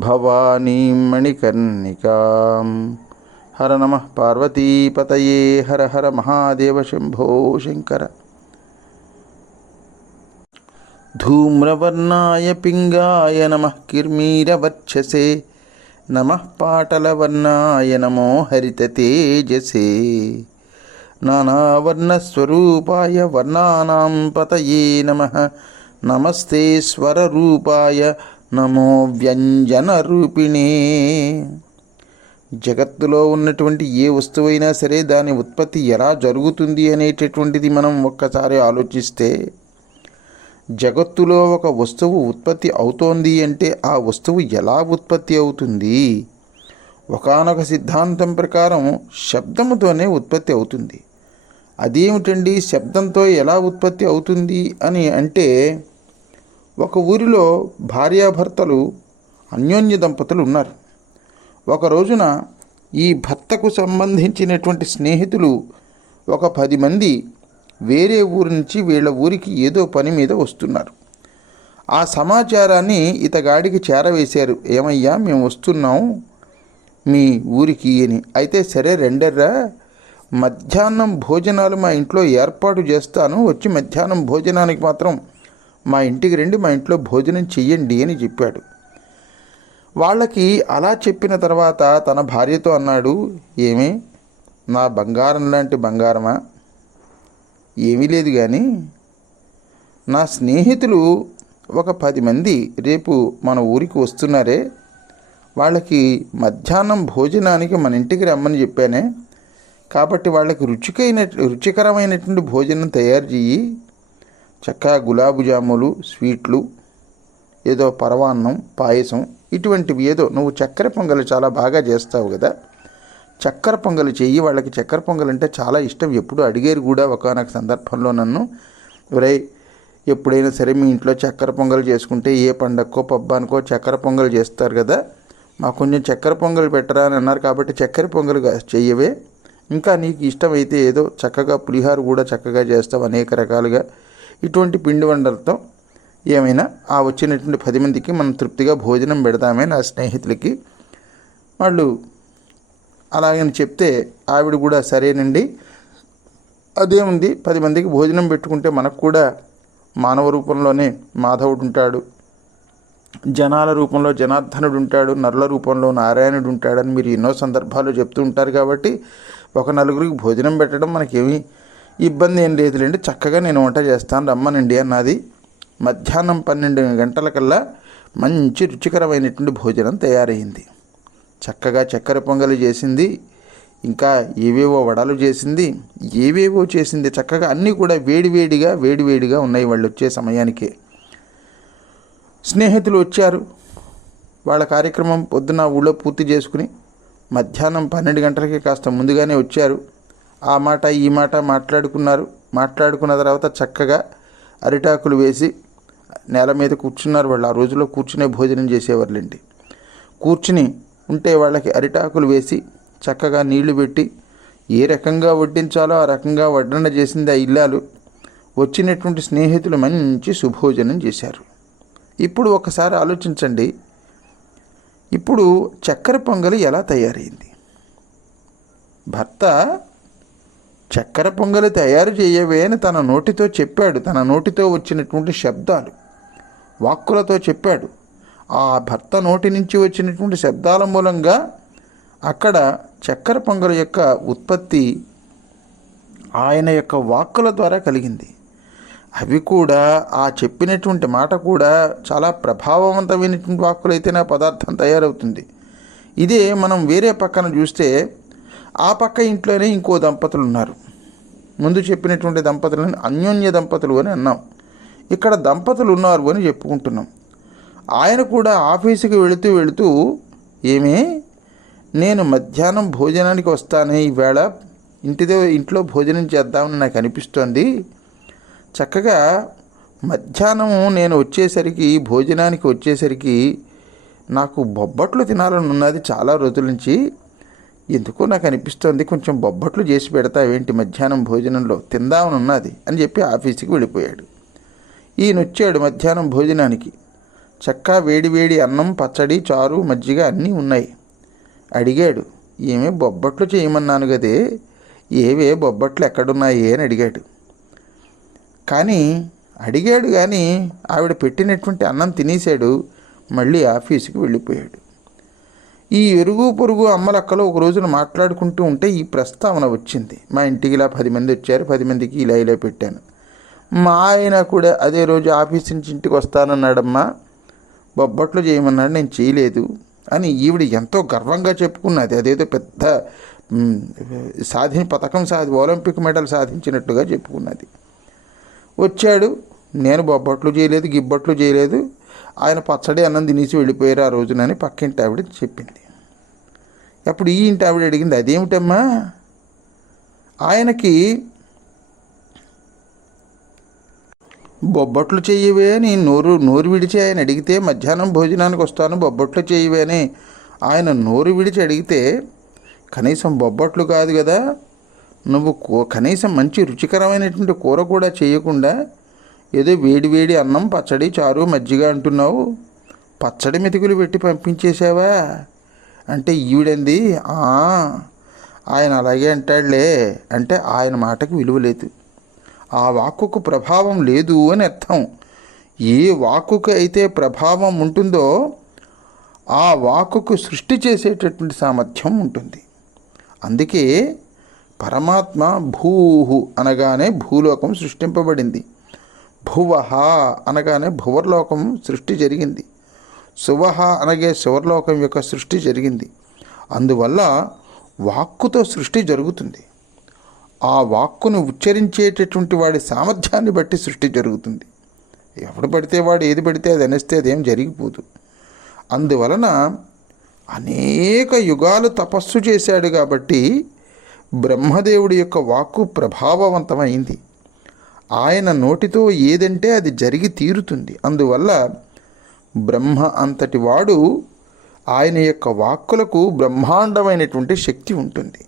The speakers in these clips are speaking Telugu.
భవానీ మణికర్ణికాం హర నమ పార్వతీపతయే హర హర మహాదేవ శంభో శంకర ధూమ్రవర్ణాయ పింగాయ నమ కిర్మీరవర్చసే నమ పాటలవర్ణాయ నమో హరితేజసే నానావర్ణస్వరూపాయ వర్ణానాం పతయే నమ నమస్తే స్వరరూపాయ నమో వ్యంజనరూపిణే. జగత్తులో ఉన్నటువంటి ఏ వస్తువైనా సరే దాని ఉత్పత్తి ఎలా జరుగుతుంది అనేటటువంటిది మనం ఒక్కసారి ఆలోచిస్తే జగత్తులో ఒక వస్తువు ఉత్పత్తి అవుతోంది అంటే ఆ వస్తువు ఎలా ఉత్పత్తి అవుతుంది? ఒకానొక సిద్ధాంతం ప్రకారం శబ్దముతోనే ఉత్పత్తి అవుతుంది. అదేమిటండి శబ్దంతో ఎలా ఉత్పత్తి అవుతుంది అని అంటే ఒక ఊరిలో భార్యాభర్తలు అన్యోన్య దంపతులు ఉన్నారు. ఒక రోజున ఈ భర్తకు సంబంధించినటువంటి స్నేహితులు ఒక పది మంది వేరే ఊరి నుంచి వీళ్ళ ఊరికి ఏదో పని మీద వస్తున్నారు. ఆ సమాచారాన్ని ఇతగాడికి చేరవేశారు. ఏమయ్యా మేము వస్తున్నాం మీ ఊరికి అని. అయితే సరే రెండర్రా మధ్యాహ్నం భోజనాలు మా ఇంట్లో ఏర్పాటు చేస్తాను. వచ్చి మధ్యాహ్నం భోజనానికి మాత్రం మా ఇంటికి రండి మా ఇంట్లో భోజనం చెయ్యండి అని చెప్పాడు. వాళ్ళకి అలా చెప్పిన తర్వాత తన భార్యతో అన్నాడు ఏమి నా బంగారం లాంటి బంగారమా? ఏమీ లేదు కానీ నా స్నేహితులు ఒక పది మంది రేపు మన ఊరికి వస్తున్నారే వాళ్ళకి మధ్యాహ్నం భోజనానికి మన ఇంటికి రమ్మని చెప్పానే. కాబట్టి వాళ్ళకి రుచికైన రుచికరమైనటువంటి భోజనం తయారు చేయి చక్కగా గులాబు జాములు స్వీట్లు ఏదో పరవాన్నం పాయసం ఇటువంటివి ఏదో నువ్వు చక్కెర పొంగలు చాలా బాగా చేస్తావు కదా. చక్కెర పొంగలు చెయ్యి వాళ్ళకి చక్కెర పొంగలు అంటే చాలా ఇష్టం. ఎప్పుడు అడిగారు కూడా ఒకనొక సందర్భంలో నన్ను. ఎవరై ఎప్పుడైనా సరే మీ ఇంట్లో చక్కెర పొంగలు చేసుకుంటే ఏ పండక్కో పబ్బానికో చక్కెర పొంగలు చేస్తారు కదా. మాకు కొంచెం చక్కెర పొంగల్ పెట్టరా అని అన్నారు కాబట్టి చక్కెర పొంగలు చెయ్యవే. ఇంకా నీకు ఇష్టమైతే ఏదో చక్కగా పులిహార కూడా చక్కగా చేస్తావు అనేక రకాలుగా. ఇటువంటి పిండి వంటలతో ఏమైనా ఆ వచ్చినటువంటి పది మందికి మనం తృప్తిగా భోజనం పెడతామే నా స్నేహితులకి. వాళ్ళు అలాగని చెప్తే ఆవిడ కూడా సరేనండి. అదేముంది పది మందికి భోజనం పెట్టుకుంటే మనకు కూడా మానవ రూపంలోనే మాధవుడు ఉంటాడు జనాల రూపంలో జనార్దనుడు ఉంటాడు నరుల రూపంలో నారాయణుడు ఉంటాడని మీరు ఎన్నో సందర్భాలు చెప్తూ ఉంటారు కాబట్టి ఒక నలుగురికి భోజనం పెట్టడం మనకేమీ ఇబ్బంది ఏం లేదులేండి చక్కగా నేను వంట చేస్తాను. రమ్మనండి అన్నది. మధ్యాహ్నం పన్నెండు గంటలకల్లా మంచి రుచికరమైనటువంటి భోజనం తయారైంది. చక్కగా చక్కెర పొంగలి చేసింది. ఇంకా ఏవేవో వడలు చేసింది. ఏవేవో చేసింది. చక్కగా అన్నీ కూడా వేడివేడిగా వేడివేడిగా ఉన్నాయి వాళ్ళు వచ్చే సమయానికే. స్నేహితులు వచ్చారు. వాళ్ళ కార్యక్రమం పొద్దున ఊళ్ళో పూర్తి చేసుకుని మధ్యాహ్నం పన్నెండు గంటలకి కాస్త ముందుగానే వచ్చారు. ఆ మాట ఈ మాట మాట్లాడుకున్నారు. మాట్లాడుకున్న తర్వాత చక్కగా అరిటాకులు వేసి నేల మీద కూర్చున్నారు వాళ్ళు. ఆ రోజుల్లో కూర్చునే భోజనం చేసేవాళ్ళండి. కూర్చుని ఉంటే వాళ్ళకి అరిటాకులు వేసి చక్కగా నీళ్ళు పెట్టి ఏ రకంగా వడ్డించాలో ఆ రకంగా వడ్డన చేసింది ఆ ఇల్లాలు. వచ్చినటువంటి స్నేహితులు మంచి సుభోజనం చేశారు. ఇప్పుడు ఒకసారి ఆలోచించండి. ఇప్పుడు చక్కెర పొంగలి ఎలా తయారైంది? భర్త చక్కెర పొంగలి తయారు చేయవే అని తన నోటితో చెప్పాడు. తన నోటితో వచ్చినటువంటి శబ్దాలు వాక్కులతో చెప్పాడు. ఆ భర్త నోటి నుంచి వచ్చినటువంటి శబ్దాల మూలంగా అక్కడ చక్కెర పొంగలి యొక్క ఉత్పత్తి ఆయన యొక్క వాక్కుల ద్వారా కలిగింది. అవి కూడా ఆ చెప్పినటువంటి మాట కూడా చాలా ప్రభావవంతమైనటువంటి వాక్కులైతేనే పదార్థం తయారవుతుంది. ఇదే మనం వేరే పక్కన చూస్తే ఆ పక్క ఇంట్లోనే ఇంకో దంపతులు ఉన్నారు ముందు చెప్పినటువంటి దంపతులను అన్యోన్య దంపతులు అని అన్నాం. ఇక్కడ దంపతులు ఉన్నారు అని చెప్పుకుంటున్నాం. ఆయన కూడా ఆఫీసుకి వెళుతూ వెళుతూ ఏమే నేను మధ్యాహ్నం భోజనానికి వస్తానే ఈవేళ? ఇంటిదో ఇంట్లో భోజనం చేద్దామని నాకు అనిపిస్తోంది. చక్కగా మధ్యాహ్నం నేను వచ్చేసరికి భోజనానికి వచ్చేసరికి నాకు బొబ్బట్లు తినాలని ఉన్నది చాలా రోజుల నుంచి. ఎందుకో నాకు అనిపిస్తోంది కొంచెం బొబ్బట్లు చేసి పెడతావేంటి మధ్యాహ్నం భోజనంలో? తిందామనున్నది అని చెప్పి ఆఫీస్కి వెళ్ళిపోయాడు. ఈయన వచ్చాడు మధ్యాహ్నం భోజనానికి. చక్కా వేడి వేడి అన్నం పచ్చడి చారు మజ్జిగ అన్నీ ఉన్నాయి. అడిగాడు ఏమే బొబ్బట్లు చేయమన్నాను కదే ఏవే బొబ్బట్లు ఎక్కడున్నాయి? అని అడిగాడు. కానీ అడిగాడు కానీ ఆవిడ పెట్టినటువంటి అన్నం తినేశాడు మళ్ళీ ఆఫీసుకి వెళ్ళిపోయాడు. ఈ ఎరుగు పొరుగు అమ్మలక్కలో ఒక రోజున మాట్లాడుకుంటూ ఉంటే ఈ ప్రస్తావన వచ్చింది. మా ఇంటికి ఇలా పది మంది వచ్చారు. పది మందికి ఇలా ఇలా పెట్టాను. మా ఆయన కూడా అదే రోజు ఆఫీస్ నుంచి ఇంటికి వస్తానన్నాడమ్మా. బొబ్బట్లు చేయమన్నాడు. నేను చేయలేదు అని ఈవిడ ఎంతో గర్వంగా చెప్పుకున్నది. అదేదో పెద్ద మ్, పథకం సాధి ఒలింపిక్ మెడల్ సాధించినట్టుగా చెప్పుకున్నది. వచ్చాడు. నేను బొబ్బట్లు చేయలేదు గిబ్బట్లు చేయలేదు. ఆయన పచ్చడి అన్నం తినేసి వెళ్ళిపోయారు ఆ రోజునని పక్కింటి ఆవిడ చెప్పింది. అప్పుడు ఈ ఇంటి ఆవిడ అడిగింది అదేమిటమ్మా? ఆయనకి బొబ్బట్లు చెయ్యవే అని నోరు నోరు విడిచి ఆయన అడిగితే మధ్యాహ్నం భోజనానికి వస్తాను బొబ్బట్లు చెయ్యవే అని ఆయన నోరు విడిచి అడిగితే కనీసం బొబ్బట్లు కాదు కదా నువ్వు కూ కనీసం మంచి రుచికరమైనటువంటి కూర కూడా చేయకుండా ఏదో వేడి వేడి అన్నం పచ్చడి చారు మజ్జిగ అంటున్నావు. పచ్చడి మెతుకులు పెట్టి పంపించేసావా అంటే ఈవిడంది? "ఆ, ఆయన అలాగే అంటాడులే. అంటే ఆయన మాటకు విలువ లేదు. ఆ వాక్కుకు ప్రభావం లేదు అని అర్థం. ఏ వాక్కుకు అయితే ప్రభావం ఉంటుందో ఆ వాక్కుకు సృష్టి చేసేటటువంటి సామర్థ్యం ఉంటుంది. అందుకే పరమాత్మ భూహు అనగానే భూలోకం సృష్టింపబడింది. భువహ అనగానే భువర్లోకం సృష్టి జరిగింది. శువహ అనగే శివర్లోకం యొక్క సృష్టి జరిగింది. అందువల్ల వాక్కుతో సృష్టి జరుగుతుంది. ఆ వాక్కును ఉచ్చరించేటటువంటి వాడి సామర్థ్యాన్ని బట్టి సృష్టి జరుగుతుంది. ఎవడు పడితే వాడు ఏది పడితే అది అనేస్తే అదేం జరిగిపోదు. అందువలన అనేక యుగాలు తపస్సు చేశాడు కాబట్టి బ్రహ్మదేవుడి యొక్క వాక్కు ప్రభావవంతమైంది. ఆయన నోటితో ఏదంటే అది జరిగి తీరుతుంది. అందువల్ల బ్రహ్మ అంతటి వాడు ఆయన యొక్క వాక్కులకు బ్రహ్మాండమైనటువంటి శక్తి ఉంటుంది.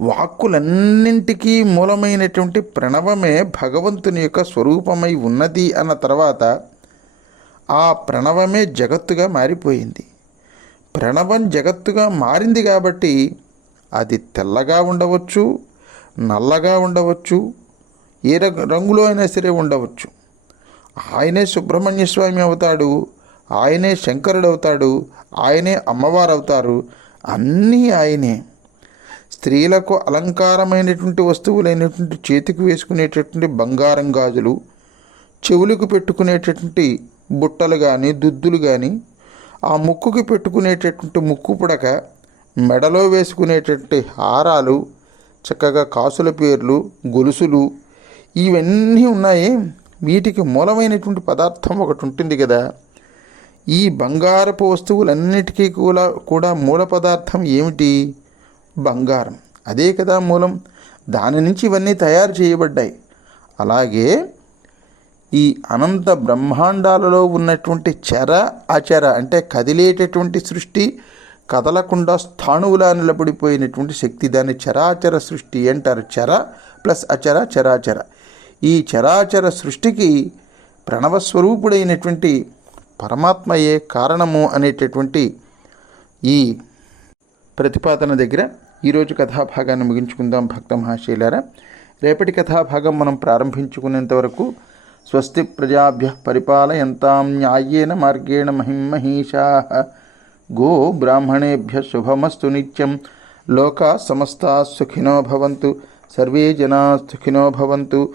వాక్కులన్నింటికీ మూలమైనటువంటి ప్రణవమే భగవంతుని యొక్క స్వరూపమై ఉన్నది అన్న తర్వాత ఆ ప్రణవమే జగత్తుగా మారిపోయింది. ప్రణవం జగత్తుగా మారింది కాబట్టి అది తెల్లగా ఉండవచ్చు నల్లగా ఉండవచ్చు ఏ రంగు రంగులో అయినా సరే ఉండవచ్చు. ఆయనే సుబ్రహ్మణ్య స్వామి అవుతాడు ఆయనే శంకరుడు అవుతాడు ఆయనే అమ్మవారు అవుతారు అన్నీ ఆయనే. స్త్రీలకు అలంకారమైనటువంటి వస్తువులైనటువంటి చేతికి వేసుకునేటటువంటి బంగారం గాజులు చెవులకు పెట్టుకునేటటువంటి బుట్టలు కానీ దుద్దులు కానీ ఆ ముక్కుకి పెట్టుకునేటటువంటి ముక్కు పుడక మెడలో వేసుకునేటటువంటి హారాలు చక్కగా కాసుల పేర్లు గొలుసులు ఇవన్నీ ఉన్నాయి. వీటికి మూలమైనటువంటి పదార్థం ఒకటి ఉంటుంది కదా. ఈ బంగారపు వస్తువులన్నిటికీ కూడా కూడా మూల పదార్థం ఏమిటి? బంగారం. అదే కదా మూలం. దాని నుంచి ఇవన్నీ తయారు చేయబడ్డాయి. అలాగే ఈ అనంత బ్రహ్మాండాలలో ఉన్నటువంటి చర అచర అంటే కదిలేటటువంటి సృష్టి కదలకుండా స్థాణువులా నిలబడిపోయినటువంటి శక్తి దాన్ని చరాచర సృష్టి అంటారు. చర ప్లస్ అచర చరాచర. ఈ చరాచర సృష్టికి ప్రణవస్వరూపుడైనటువంటి పరమాత్మయే కారణము అనేటటువంటి ఈ ప్రతిపాదన దగ్గర ఈరోజు కథాభాగాన్ని ముగించుకుందాం భక్త మహాశీలారా. రేపటి కథాభాగం మనం ప్రారంభించుకునేంత వరకు స్వస్తి ప్రజాభ్య పరిపాలయంతాం న్యాయేన మార్గేణ మహిమహీషా గో బ్రాహ్మణేభ్య శుభమస్తు నిత్యం. లోకా సమస్తా సుఖినో భవంతు. సర్వే జనా సుఖినో భవంతు.